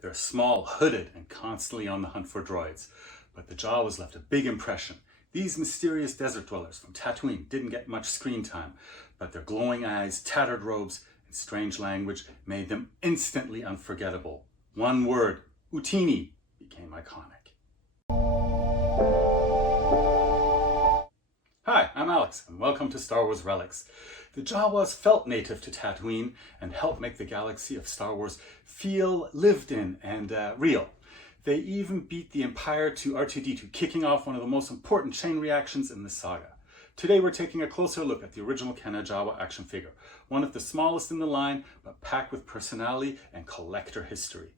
They're small, hooded, and constantly on the hunt for droids. But the Jawas left a big impression. These mysterious desert dwellers from Tatooine didn't get much screen time, but their glowing eyes, tattered robes, and strange language made them instantly unforgettable. One word, Utinni, became iconic. Hi, I'm Alex, and welcome to Star Wars Relics. The Jawas felt native to Tatooine and helped make the galaxy of Star Wars feel lived in and real. They even beat the Empire to R2-D2, kicking off one of the most important chain reactions in the saga. Today we're taking a closer look at the original Kenna Jawa action figure, one of the smallest in the line, but packed with personality and collector history.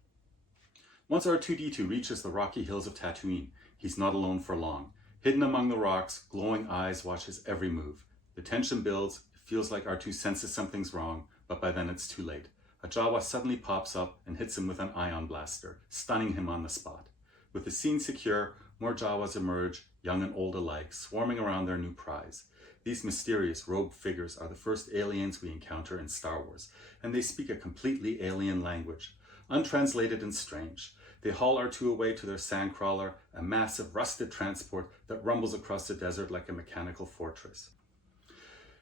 Once R2-D2 reaches the rocky hills of Tatooine, he's not alone for long. Hidden among the rocks, glowing eyes watch his every move. The tension builds, it feels like R2 senses something's wrong, but by then it's too late. A Jawa suddenly pops up and hits him with an ion blaster, stunning him on the spot. With the scene secure, more Jawas emerge, young and old alike, swarming around their new prize. These mysterious robed figures are the first aliens we encounter in Star Wars, and they speak a completely alien language, untranslated and strange. They haul R2 away to their sandcrawler, a massive rusted transport that rumbles across the desert like a mechanical fortress.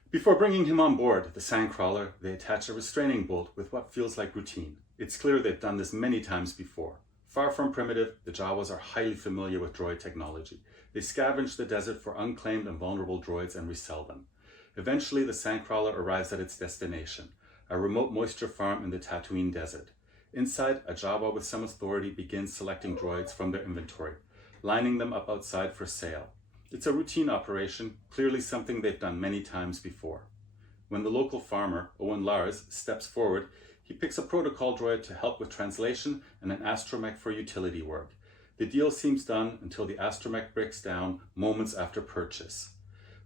Before bringing him on board the sandcrawler, they attach a restraining bolt with what feels like routine. It's clear they've done this many times before. Far from primitive, the Jawas are highly familiar with droid technology. They scavenge the desert for unclaimed and vulnerable droids and resell them. Eventually, the sandcrawler arrives at its destination, a remote moisture farm in the Tatooine desert. Inside, a Jawa with some authority begins selecting droids from their inventory, lining them up outside for sale. It's a routine operation, clearly something they've done many times before. When the local farmer, Owen Lars, steps forward, he picks a protocol droid to help with translation and an astromech for utility work. The deal seems done until the astromech breaks down moments after purchase.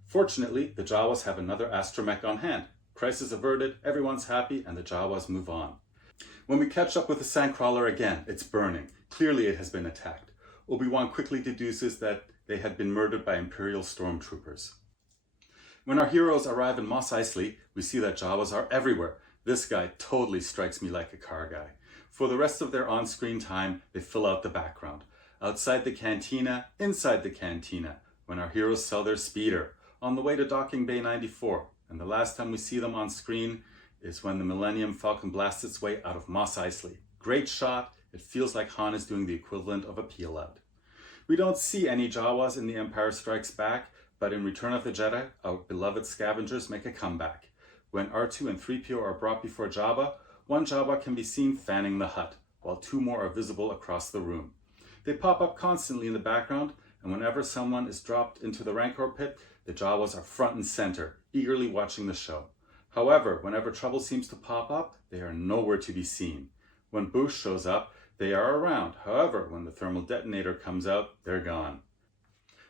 Fortunately, the Jawas have another astromech on hand. Crisis averted, everyone's happy, and the Jawas move on. When we catch up with the sandcrawler again, it's burning. Clearly it has been attacked. Obi-Wan quickly deduces that they had been murdered by Imperial stormtroopers. When our heroes arrive in Mos Eisley, we see that Jawas are everywhere. This guy totally strikes me like a car guy. For the rest of their on-screen time, they fill out the background. Outside the cantina, inside the cantina, when our heroes sell their speeder, on the way to Docking Bay 94, and the last time we see them on screen is when the Millennium Falcon blasts its way out of Mos Eisley. Great shot, it feels like Han is doing the equivalent of a peel out. We don't see any Jawas in The Empire Strikes Back, but in Return of the Jedi, our beloved scavengers make a comeback. When R2 and 3PO are brought before Jabba, one Jawa can be seen fanning the hut, while two more are visible across the room. They pop up constantly in the background, and whenever someone is dropped into the Rancor pit, the Jawas are front and center, eagerly watching the show. However, whenever trouble seems to pop up, they are nowhere to be seen. When Boosh shows up, they are around. However, when the thermal detonator comes out, they're gone.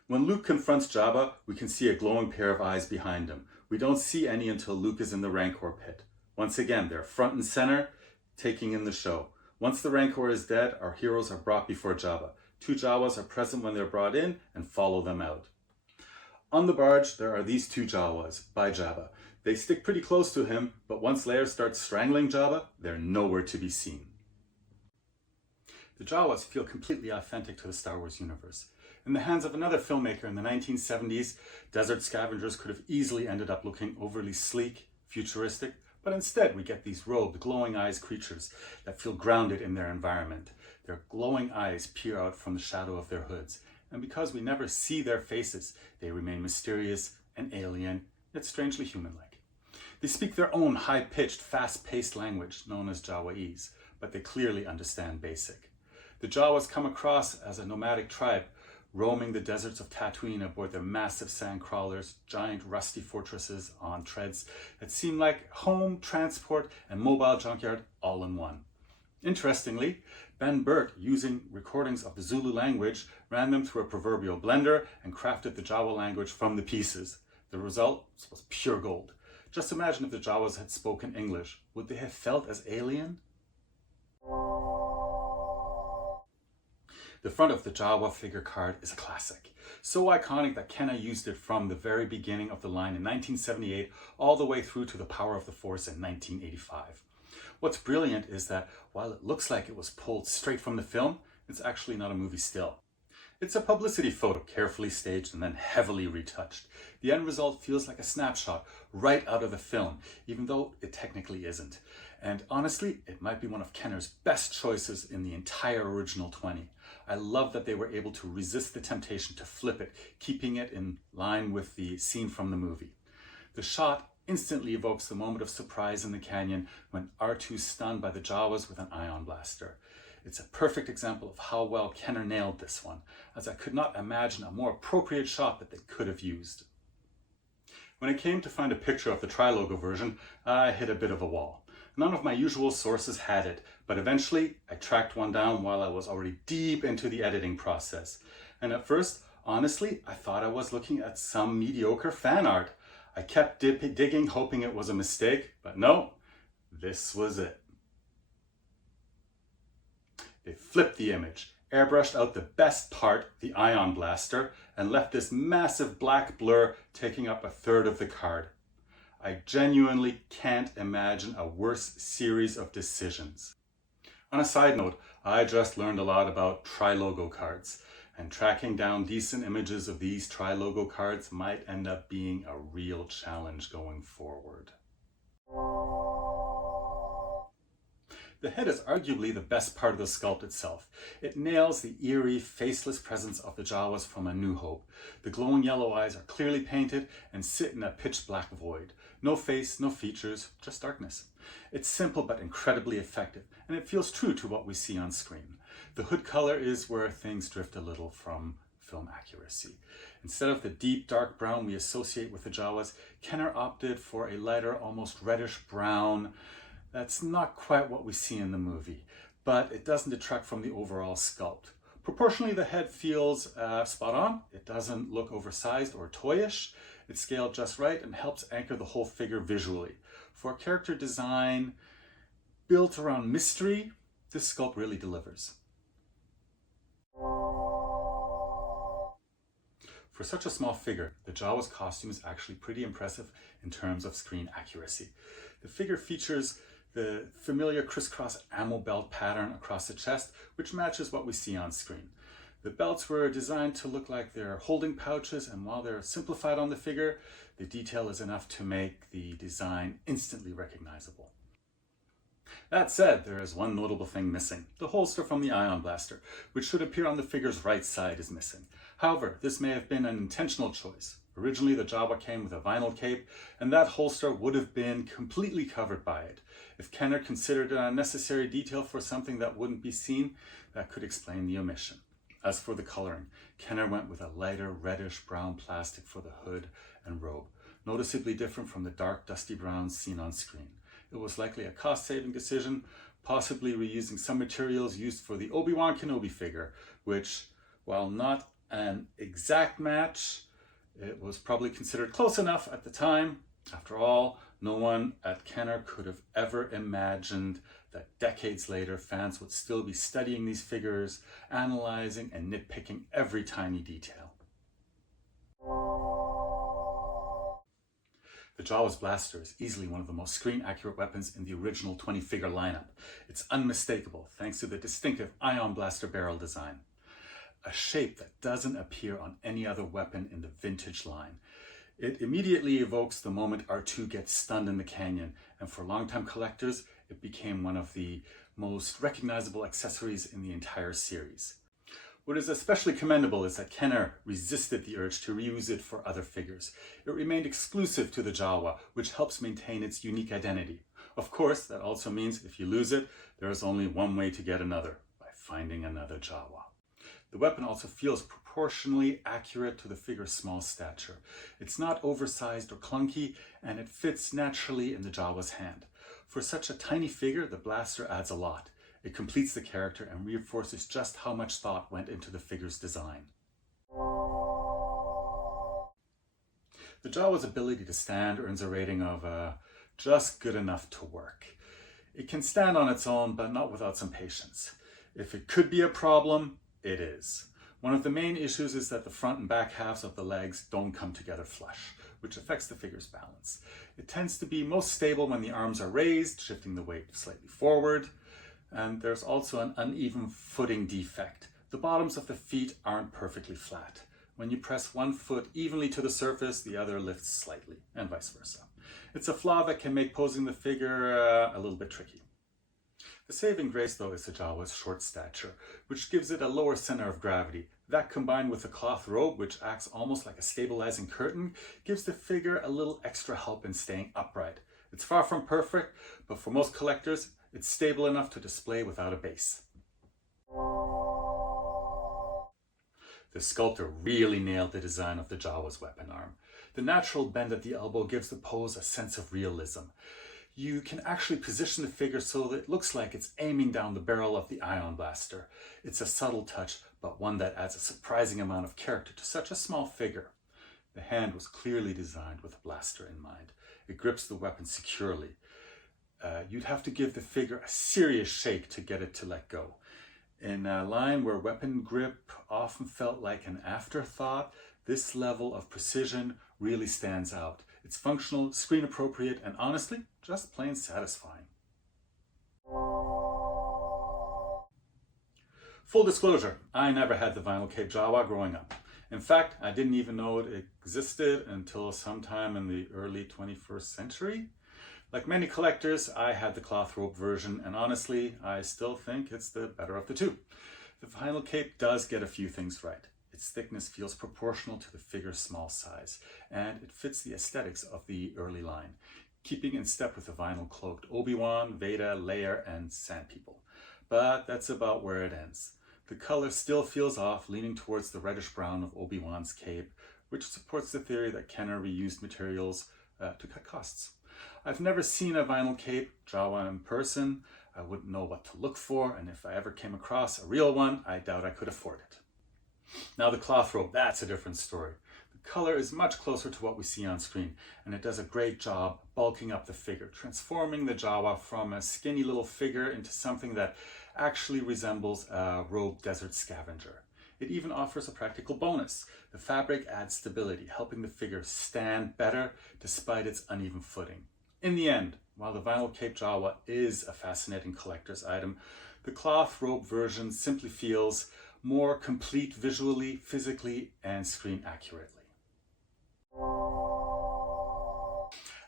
When Luke confronts Jabba, we can see a glowing pair of eyes behind him. We don't see any until Luke is in the Rancor pit. Once again, they're front and center, taking in the show. Once the Rancor is dead, our heroes are brought before Jabba. Two Jawas are present when they're brought in and follow them out. On the barge, there are these two Jawas, by Jabba. They stick pretty close to him, but once Leia starts strangling Jabba, they're nowhere to be seen. The Jawas feel completely authentic to the Star Wars universe. In the hands of another filmmaker in the 1970s, desert scavengers could have easily ended up looking overly sleek, futuristic, but instead we get these robed, glowing-eyed creatures that feel grounded in their environment. Their glowing eyes peer out from the shadow of their hoods, and because we never see their faces, they remain mysterious and alien, yet strangely human-like. They speak their own high-pitched, fast-paced language known as Jawa'ese, but they clearly understand Basic. The Jawas come across as a nomadic tribe, roaming the deserts of Tatooine aboard their massive sand crawlers, giant rusty fortresses on treads that seem like home, transport, and mobile junkyard all in one. Interestingly, Ben Burtt, using recordings of the Zulu language, ran them through a proverbial blender and crafted the Jawa language from the pieces. The result was pure gold. Just imagine if the Jawas had spoken English. Would they have felt as alien? The front of the Jawa figure card is a classic. So iconic that Kenna used it from the very beginning of the line in 1978 all the way through to The Power of the Force in 1985. What's brilliant is that while it looks like it was pulled straight from the film, it's actually not a movie still. It's a publicity photo, carefully staged and then heavily retouched. The end result feels like a snapshot right out of the film, even though it technically isn't. And honestly, it might be one of Kenner's best choices in the entire original 20. I love that they were able to resist the temptation to flip it, keeping it in line with the scene from the movie. The shot instantly evokes the moment of surprise in the canyon when R2's stunned by the Jawas with an ion blaster. It's a perfect example of how well Kenner nailed this one, as I could not imagine a more appropriate shot that they could have used. When it came to find a picture of the Trilogo version, I hit a bit of a wall. None of my usual sources had it, but eventually I tracked one down while I was already deep into the editing process. And at first, honestly, I thought I was looking at some mediocre fan art. I kept digging, hoping it was a mistake, but no, this was it. They flipped the image, airbrushed out the best part, the ion blaster, and left this massive black blur taking up a third of the card. I genuinely can't imagine a worse series of decisions. On a side note, I just learned a lot about Trilogo cards, and tracking down decent images of these Trilogo cards might end up being a real challenge going forward. The head is arguably the best part of the sculpt itself. It nails the eerie, faceless presence of the Jawas from A New Hope. The glowing yellow eyes are clearly painted and sit in a pitch black void. No face, no features, just darkness. It's simple but incredibly effective, and it feels true to what we see on screen. The hood color is where things drift a little from film accuracy. Instead of the deep dark brown we associate with the Jawas, Kenner opted for a lighter, almost reddish brown. That's not quite what we see in the movie, but it doesn't detract from the overall sculpt. Proportionally, the head feels spot on. It doesn't look oversized or toyish. It's scaled just right and helps anchor the whole figure visually. For a character design built around mystery, this sculpt really delivers. For such a small figure, the Jawa's costume is actually pretty impressive in terms of screen accuracy. The figure features the familiar crisscross ammo belt pattern across the chest, which matches what we see on screen. The belts were designed to look like they're holding pouches, and while they're simplified on the figure, the detail is enough to make the design instantly recognizable. That said, there is one notable thing missing. The holster from the ion blaster, which should appear on the figure's right side, is missing. However, this may have been an intentional choice. Originally, the Jawa came with a vinyl cape, and that holster would have been completely covered by it. If Kenner considered it a necessary detail for something that wouldn't be seen, that could explain the omission. As for the coloring, Kenner went with a lighter reddish-brown plastic for the hood and robe, noticeably different from the dark, dusty browns seen on screen. It was likely a cost-saving decision, possibly reusing some materials used for the Obi-Wan Kenobi figure, which, while not an exact match, it was probably considered close enough at the time. After all, no one at Kenner could have ever imagined that decades later fans would still be studying these figures, analyzing and nitpicking every tiny detail. The Jawa's blaster is easily one of the most screen-accurate weapons in the original 20-figure lineup. It's unmistakable thanks to the distinctive ion blaster barrel design, a shape that doesn't appear on any other weapon in the vintage line. It immediately evokes the moment R2 gets stunned in the canyon, and for longtime collectors, it became one of the most recognizable accessories in the entire series. What is especially commendable is that Kenner resisted the urge to reuse it for other figures. It remained exclusive to the Jawa, which helps maintain its unique identity. Of course, that also means if you lose it, there is only one way to get another, by finding another Jawa. The weapon also feels proportionally accurate to the figure's small stature. It's not oversized or clunky, and it fits naturally in the Jawa's hand. For such a tiny figure, the blaster adds a lot. It completes the character and reinforces just how much thought went into the figure's design. The Jawa's ability to stand earns a rating of just good enough to work. It can stand on its own, but not without some patience. If it could be a problem, it is. One of the main issues is that the front and back halves of the legs don't come together flush, which affects the figure's balance. It tends to be most stable when the arms are raised, shifting the weight slightly forward. And there's also an uneven footing defect. The bottoms of the feet aren't perfectly flat. When you press one foot evenly to the surface, the other lifts slightly, and vice versa. It's a flaw that can make posing the figure a little bit tricky. The saving grace, though, is the Jawa's short stature, which gives it a lower center of gravity. That, combined with the cloth robe, which acts almost like a stabilizing curtain, gives the figure a little extra help in staying upright. It's far from perfect, but for most collectors, it's stable enough to display without a base. The sculptor really nailed the design of the Jawa's weapon arm. The natural bend at the elbow gives the pose a sense of realism. You can actually position the figure so that it looks like it's aiming down the barrel of the ion blaster. It's a subtle touch, but one that adds a surprising amount of character to such a small figure. The hand was clearly designed with a blaster in mind. It grips the weapon securely. You'd have to give the figure a serious shake to get it to let go. In a line where weapon grip often felt like an afterthought, this level of precision really stands out. It's functional, screen appropriate, and honestly, just plain satisfying. Full disclosure, I never had the vinyl cape Jawa growing up. In fact, I didn't even know it existed until sometime in the early 21st century. Like many collectors, I had the cloth robe version, and honestly, I still think it's the better of the two. The vinyl cape does get a few things right. Its thickness feels proportional to the figure's small size, and it fits the aesthetics of the early line, keeping in step with the vinyl cloaked Obi-Wan, Vader, Leia, and Sand People. But that's about where it ends. The color still feels off, leaning towards the reddish brown of Obi-Wan's cape, which supports the theory that Kenner reused materials to cut costs. I've never seen a vinyl cape Jawa in person. I wouldn't know what to look for, and if I ever came across a real one, I doubt I could afford it. Now the cloth robe, that's a different story. The color is much closer to what we see on screen, and it does a great job bulking up the figure, transforming the Jawa from a skinny little figure into something that actually resembles a robed desert scavenger. It even offers a practical bonus. The fabric adds stability, helping the figure stand better despite its uneven footing. In the end, while the vinyl cape Jawa is a fascinating collector's item, the cloth robe version simply feels more complete visually, physically, and screen accurately.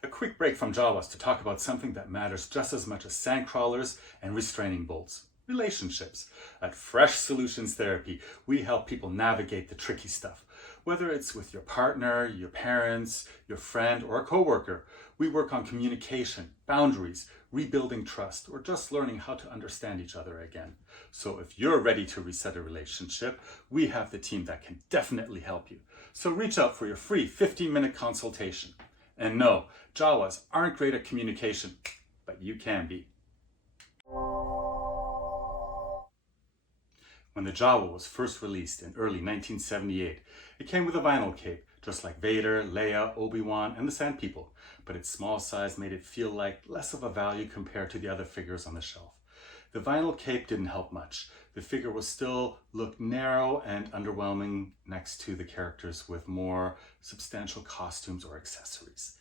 A quick break from Jawas to talk about something that matters just as much as sandcrawlers and restraining bolts. Relationships. At Fresh Solutions Therapy, we help people navigate the tricky stuff. Whether it's with your partner, your parents, your friend, or a coworker, we work on communication, boundaries, rebuilding trust, or just learning how to understand each other again. So if you're ready to reset a relationship, we have the team that can definitely help you. So reach out for your free 15-minute consultation. And no, Jawas aren't great at communication, but you can be. When the Jawa was first released in early 1978, it came with a vinyl cape, just like Vader, Leia, Obi-Wan, and the Sand People, but its small size made it feel like less of a value compared to the other figures on the shelf. The vinyl cape didn't help much. The figure was still looked narrow and underwhelming next to the characters with more substantial costumes or accessories.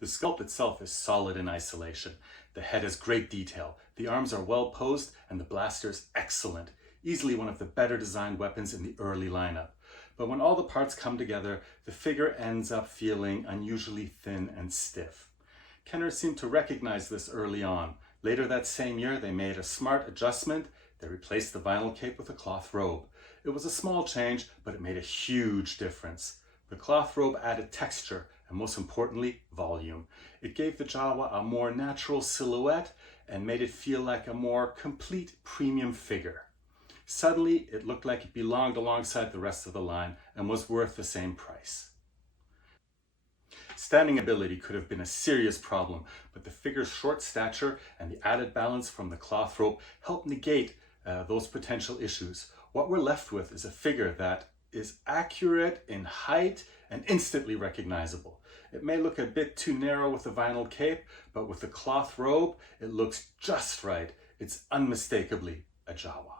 The sculpt itself is solid in isolation. The head has great detail, the arms are well posed, and the blaster is excellent, easily one of the better designed weapons in the early lineup. But when all the parts come together, the figure ends up feeling unusually thin and stiff. Kenner seemed to recognize this early on. Later that same year, they made a smart adjustment. They replaced the vinyl cape with a cloth robe. It was a small change, but it made a huge difference. The cloth robe added texture, and most importantly, volume. It gave the Jawa a more natural silhouette and made it feel like a more complete premium figure. Suddenly, it looked like it belonged alongside the rest of the line and was worth the same price. Standing ability could have been a serious problem, but the figure's short stature and the added balance from the cloth robe helped negate those potential issues. What we're left with is a figure that is accurate in height and instantly recognizable. It may look a bit too narrow with the vinyl cape, but with the cloth robe, it looks just right. It's unmistakably a Jawa.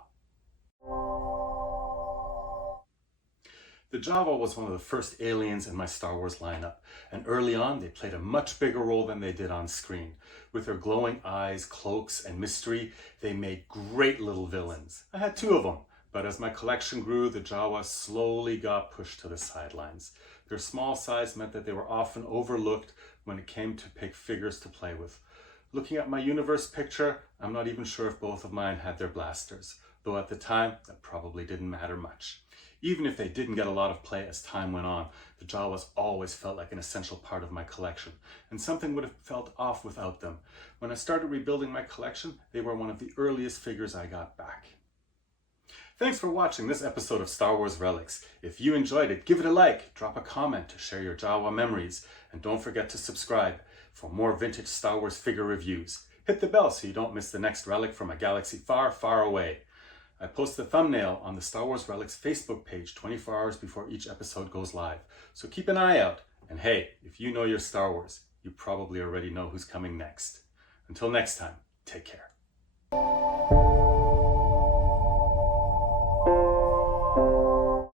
The Jawa was one of the first aliens in my Star Wars lineup, and early on they played a much bigger role than they did on screen. With their glowing eyes, cloaks, and mystery, they made great little villains. I had 2 of them, but as my collection grew, the Jawas slowly got pushed to the sidelines. Their small size meant that they were often overlooked when it came to pick figures to play with. Looking at my universe picture, I'm not even sure if both of mine had their blasters, though at the time that probably didn't matter much. Even if they didn't get a lot of play as time went on, the Jawas always felt like an essential part of my collection, and something would have felt off without them. When I started rebuilding my collection, they were one of the earliest figures I got back. Thanks for watching this episode of Star Wars Relics. If you enjoyed it, give it a like, drop a comment to share your Jawa memories, and don't forget to subscribe for more vintage Star Wars figure reviews. Hit the bell so you don't miss the next relic from a galaxy far, far away. I post the thumbnail on the Star Wars Relics Facebook page 24 hours before each episode goes live, so keep an eye out. And hey, if you know your Star Wars, you probably already know who's coming next. Until next time, take care.